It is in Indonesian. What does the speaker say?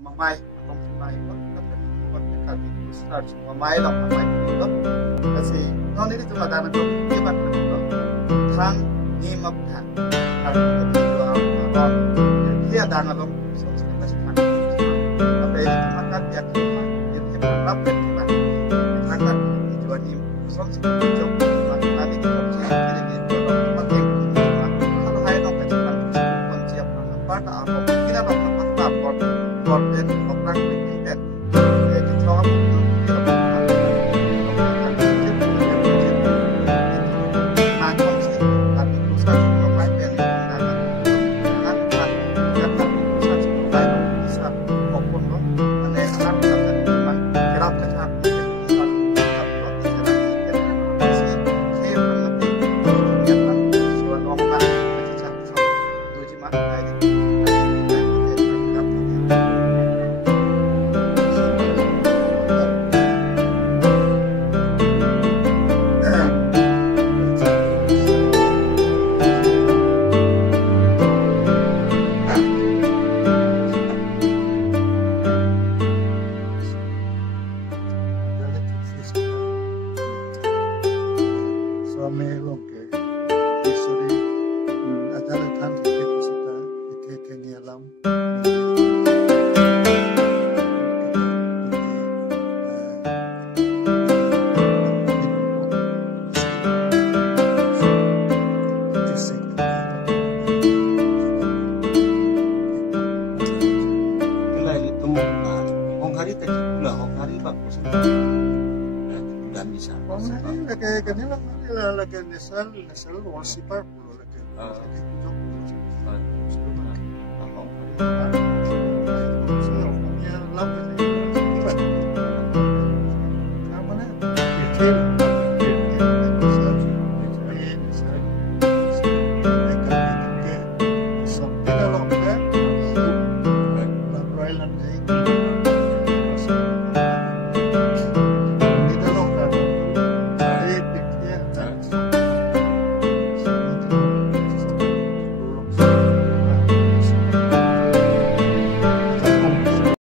mamai atong sunai ko kasi buat dekat itu start mamai lah mamai itu kasi non ini cuma dana ko ibat ko thang ni mapha harus itu apa dia dana lo sosial kasi thang apa itu makan dia kita jadi berapa kita thang itu ni sosial itu nanti kita jadi itu pakai kalau hai no kasi kunci apa pada apa kita dapat apa dan orang berpindah jadi jawab itu tidak Nesal wasipar pulo lagi.